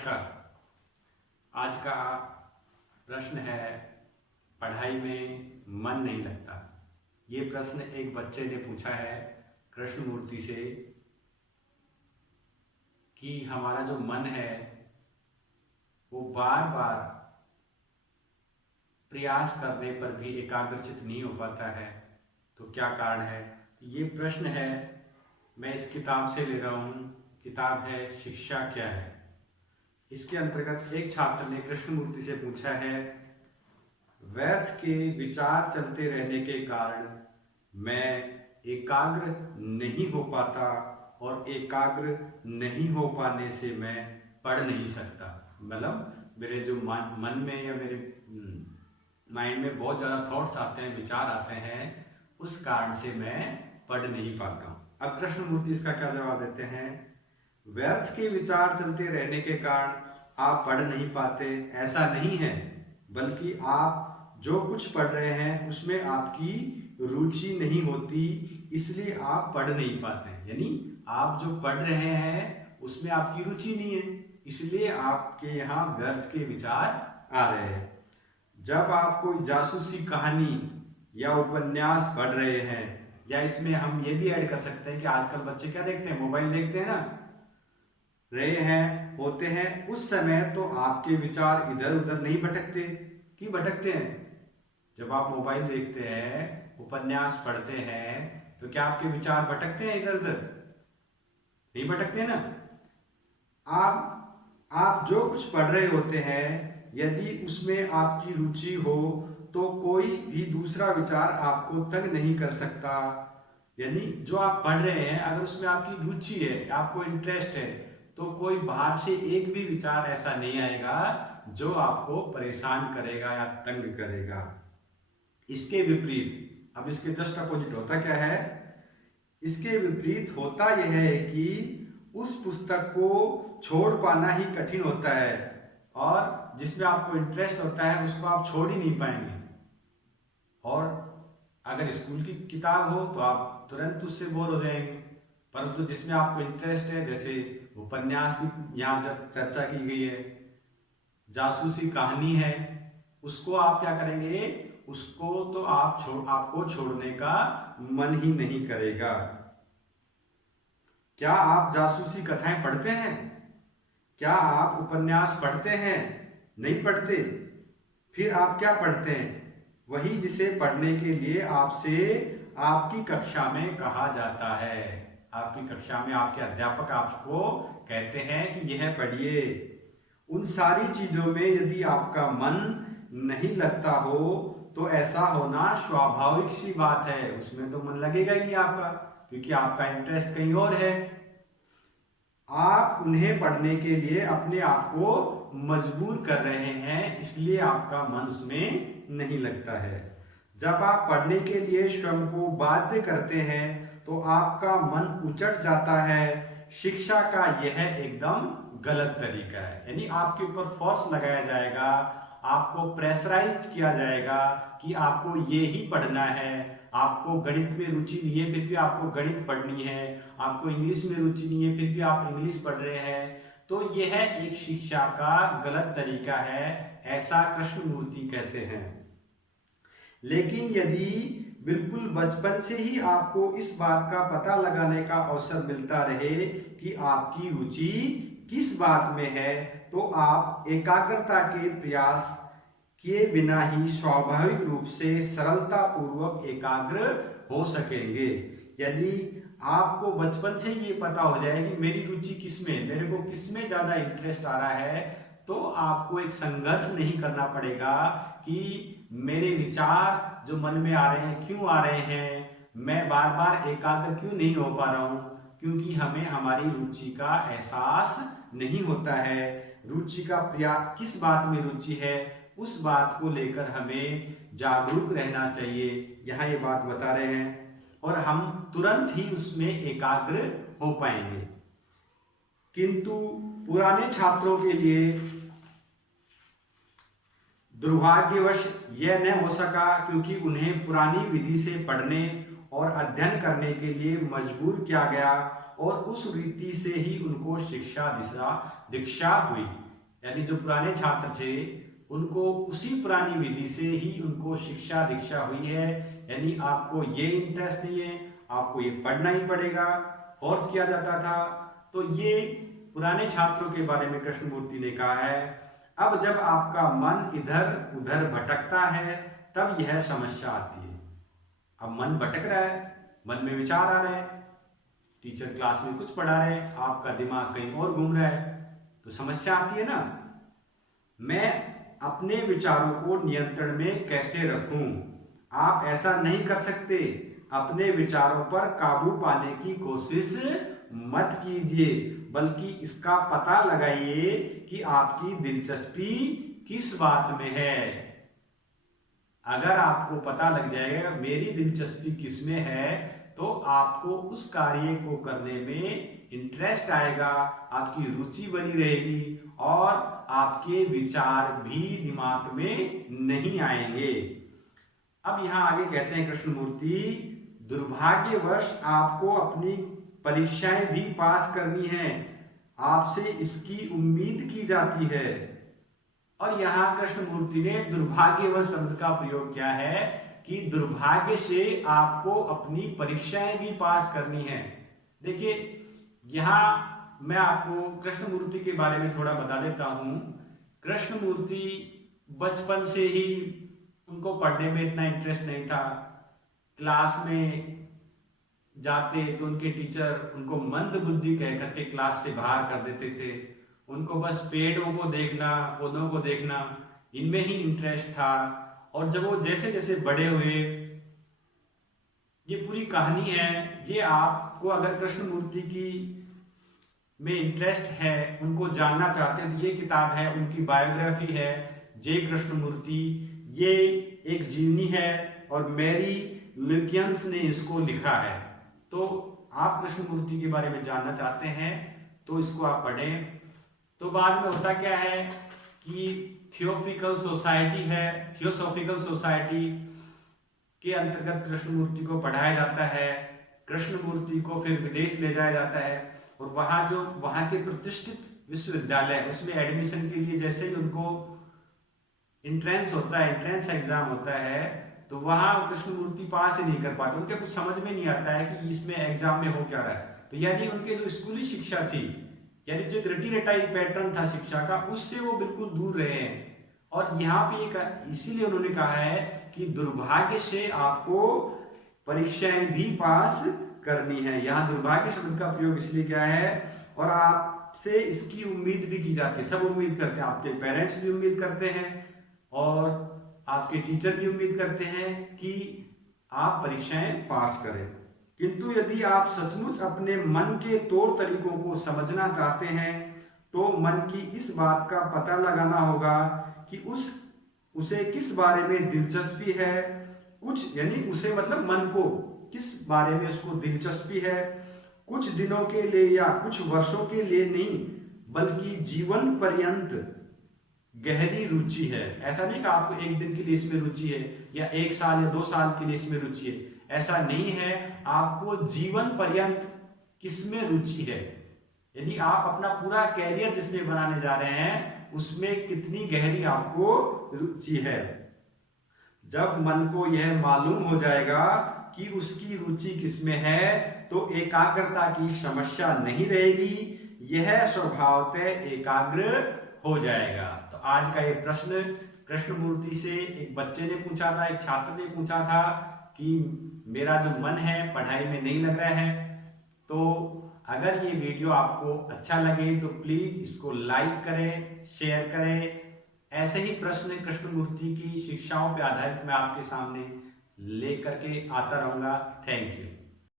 नमस्कार। आज का प्रश्न है, पढ़ाई में मन नहीं लगता। ये प्रश्न एक बच्चे ने पूछा है कृष्णमूर्ति से कि हमारा जो मन है वो बार बार प्रयास करने पर भी एकाग्रचित नहीं हो पाता है, तो क्या कारण है। ये प्रश्न है, मैं इस किताब से ले रहा हूँ। किताब है शिक्षा क्या है। इसके अंतर्गत एक छात्र ने कृष्णमूर्ति से पूछा है, व्यर्थ के विचार चलते रहने के कारण मैं एकाग्र नहीं हो पाता और एकाग्र नहीं हो पाने से मैं पढ़ नहीं सकता। मतलब मेरे जो मन में या मेरे माइंड में बहुत ज़्यादा थॉट्स आते हैं, विचार आते हैं, उस कारण से मैं पढ़ नहीं पाता हूँ। अब कृष्णमूर्ति इसका क्या जवाब देते हैं, व्यर्थ के विचार चलते रहने के कारण आप पढ़ नहीं पाते, ऐसा नहीं है, बल्कि आप जो कुछ पढ़ रहे हैं उसमें आपकी रुचि नहीं होती, इसलिए आप पढ़ नहीं पाते। यानी आप जो पढ़ रहे हैं उसमें आपकी रुचि नहीं है, इसलिए आपके यहाँ व्यर्थ के विचार आ रहे हैं। जब आप कोई जासूसी कहानी या उपन्यास पढ़ रहे हैं, या इसमें हम ये भी ऐड कर सकते हैं कि आजकल बच्चे क्या देखते हैं, मोबाइल देखते हैं ना, रहे हैं होते हैं, उस समय तो आपके विचार इधर उधर नहीं भटकते। क्यों भटकते हैं? जब आप मोबाइल देखते हैं, उपन्यास पढ़ते हैं, तो क्या आपके विचार भटकते हैं इधर उधर? नहीं भटकते ना। आप जो कुछ पढ़ रहे होते हैं, यदि उसमें आपकी रुचि हो तो कोई भी दूसरा विचार आपको तंग नहीं कर सकता। यानी जो आप पढ़ रहे हैं, अगर उसमें आपकी रुचि है, आपको इंटरेस्ट है, तो कोई बाहर से एक भी विचार ऐसा नहीं आएगा जो आपको परेशान करेगा या तंग करेगा। इसके विपरीत, अब इसके जस्ट अपोजिट होता क्या है, इसके विपरीत होता यह है कि उस पुस्तक को छोड़ पाना ही कठिन होता है, और जिसमें आपको इंटरेस्ट होता है उसको आप छोड़ ही नहीं पाएंगे। और अगर स्कूल की किताब हो तो आप तुरंत उससे बोर हो जाएंगे, परंतु जिसमें आपको इंटरेस्ट है, जैसे उपन्यास की यहाँ चर्चा की गई है, जासूसी कहानी है, उसको आप क्या करेंगे, उसको तो आपको छोड़ने का मन ही नहीं करेगा। क्या आप जासूसी कथाएं पढ़ते हैं? क्या आप उपन्यास पढ़ते हैं? नहीं पढ़ते। फिर आप क्या पढ़ते हैं? वही जिसे पढ़ने के लिए आपसे आपकी कक्षा में कहा जाता है। आपकी कक्षा में आपके अध्यापक आपको कहते हैं कि यह पढ़िए। उन सारी चीजों में यदि आपका मन नहीं लगता हो तो ऐसा होना स्वाभाविक सी बात है। उसमें तो मन लगेगा ही नहीं आपका, क्योंकि आपका इंटरेस्ट कहीं और है। आप उन्हें पढ़ने के लिए अपने आप को मजबूर कर रहे हैं, इसलिए आपका मन उसमें नहीं लगता है। जब आप पढ़ने के लिए स्वयं को बाध्य करते हैं तो आपका मन उचट जाता है। शिक्षा का यह एकदम गलत तरीका है। यानी आपके ऊपर फोर्स लगाया जाएगा, आपको प्रेशराइज्ड किया जाएगा कि आपको ये ही पढ़ना है। आपको गणित में रुचि नहीं है, फिर भी आपको गणित पढ़नी है। आपको इंग्लिश में रुचि नहीं है, फिर भी आप इंग्लिश पढ़ रहे हैं। तो यह एक शिक्षा का गलत तरीका है, ऐसा कृष्णमूर्ति कहते हैं। लेकिन यदि बिल्कुल बचपन से ही आपको इस बात का पता लगाने का अवसर मिलता रहे कि आपकी रुचि किस बात में है, तो आप एकाग्रता के प्रयास किए बिना ही स्वाभाविक रूप से सरलता पूर्वक एकाग्र हो सकेंगे। यदि आपको बचपन से ये पता हो जाए कि मेरी रुचि किसमें, मेरे को किसमें ज्यादा इंटरेस्ट आ रहा है, तो आपको एक संघर्ष नहीं करना पड़ेगा कि मेरे विचार जो मन में आ रहे हैं क्यों आ रहे हैं, मैं बार बार एकाग्र क्यों नहीं हो पा रहा हूं, क्योंकि हमें हमारी रुचि का एहसास नहीं होता है। रुचि का किस बात में रुचि है, उस बात को लेकर हमें जागरूक रहना चाहिए, यहाँ ये बात बता रहे हैं, और हम तुरंत ही उसमें एकाग्र हो पाएंगे। किंतु पुराने छात्रों के लिए दुर्भाग्यवश यह न हो सका, क्योंकि उन्हें पुरानी विधि से पढ़ने और अध्ययन करने के लिए मजबूर किया गया, और उस रीति से ही उनको शिक्षा दीक्षा हुई। यानी जो पुराने छात्र थे उनको उसी पुरानी विधि से ही उनको शिक्षा दीक्षा हुई है। यानी आपको ये इंटरेस्ट नहीं है, आपको ये पढ़ना ही पड़ेगा, फोर्स किया जाता था। तो ये पुराने छात्रों के बारे में कृष्णमूर्ति ने कहा है। अब जब आपका मन इधर उधर भटकता है तब यह समस्या आती है। अब मन भटक रहा है, मन में विचार आ रहे हैं, टीचर क्लास में कुछ पढ़ा रहे हैं, आपका दिमाग कहीं और घूम रहा है, तो समस्या आती है ना। मैं अपने विचारों को नियंत्रण में कैसे रखूं? आप ऐसा नहीं कर सकते। अपने विचारों पर काबू पाने की कोशिश मत कीजिए, बल्कि इसका पता लगाइए कि आपकी दिलचस्पी किस बात में है। अगर आपको पता लग जाएगा मेरी दिलचस्पी किस में है, तो आपको उस कार्य को करने में इंटरेस्ट आएगा, आपकी रुचि बनी रहेगी और आपके विचार भी दिमाग में नहीं आएंगे। अब यहां आगे कहते हैं कृष्णमूर्ति, दुर्भाग्यवश आपको अपनी परीक्षाएं भी पास करनी है, आपसे इसकी उम्मीद की जाती है। और यहां कृष्णमूर्ति ने दुर्भाग्यवश शब्द का प्रयोग किया है कि दुर्भाग्य से आपको अपनी परीक्षाएं भी पास करनी है। देखिए, यहां मैं आपको कृष्णमूर्ति के बारे में थोड़ा बता देता हूं। कृष्णमूर्ति बचपन से ही उनको पढ़ने में इतना इंटरेस्ट नहीं था। क्लास में जाते तो उनके टीचर उनको मंद बुद्धि कह करके क्लास से बाहर कर देते थे। उनको बस पेड़ों को देखना, पौधों को देखना, इनमें ही इंटरेस्ट था। और जब वो जैसे जैसे बड़े हुए, ये पूरी कहानी है। ये आपको अगर कृष्णमूर्ति की में इंटरेस्ट है, उनको जानना चाहते हैं, तो ये किताब है, उनकी बायोग्राफी है, जे कृष्णमूर्ति। ये एक जीवनी है और मैरी लुकियंस ने इसको लिखा है। तो आप कृष्णमूर्ति के बारे में जानना चाहते हैं तो इसको आप पढ़ें। तो बाद में होता क्या है कि थियोसॉफिकल सोसाइटी है, थियोसॉफिकल सोसाइटी के अंतर्गत कृष्णमूर्ति को पढ़ाया जाता है। कृष्णमूर्ति को फिर विदेश ले जाया जाता है और वहां के प्रतिष्ठित विश्वविद्यालय, उसमें एडमिशन के लिए जैसे ही उनको एंट्रेंस होता है, एंट्रेंस एग्जाम होता है, तो वहां कृष्णमूर्ति पास ही नहीं कर पाते। उनके कुछ समझ में नहीं आता है कि इसमें एग्जाम में हो क्या रहा है। तो यानी उनके जो स्कूली शिक्षा थी, यानी जो रटी रटाई पैटर्न था शिक्षा का, उससे वो बिल्कुल दूर रहे हैं। और यहाँ पे इसीलिए उन्होंने कहा है कि दुर्भाग्य से आपको परीक्षाएं भी पास करनी है। यहाँ दुर्भाग्य शब्द का प्रयोग इसलिए किया है, और आपसे इसकी उम्मीद भी की जाती है। सब उम्मीद करते हैं, आपके पेरेंट्स भी उम्मीद करते हैं और आपके टीचर भी उम्मीद करते हैं कि आप परीक्षाएं पास करें। किंतु यदि आप सचमुच अपने मन के तौर तरीकों को समझना चाहते हैं, तो मन की इस बात का पता लगाना होगा कि उसे किस बारे में दिलचस्पी है। कुछ यानी उसे मतलब मन को किस बारे में उसको दिलचस्पी है, कुछ दिनों के लिए या कुछ वर्षों के लिए नहीं, बल्कि जीवन पर्यंत गहरी रुचि है। ऐसा नहीं कि आपको एक दिन के लिए इसमें रुचि है या 1 साल या 2 साल के लिए इसमें रुचि है, ऐसा नहीं है। आपको जीवन पर्यंत किसमें रुचि है, यदि आप अपना पूरा कैरियर जिसमें बनाने जा रहे हैं उसमें कितनी गहरी आपको रुचि है। जब मन को यह मालूम हो जाएगा कि उसकी रुचि किसमें है, तो एकाग्रता की समस्या नहीं रहेगी, यह स्वभावतः एकाग्र हो जाएगा। तो आज का ये प्रश्न कृष्णमूर्ति से एक बच्चे ने पूछा था, एक छात्र ने पूछा था कि मेरा जो मन है पढ़ाई में नहीं लग रहा है। तो अगर ये वीडियो आपको अच्छा लगे तो प्लीज इसको लाइक करें, शेयर करें। ऐसे ही प्रश्न कृष्णमूर्ति की शिक्षाओं पर आधारित मैं आपके सामने लेकर के आता रहूंगा। Thank you.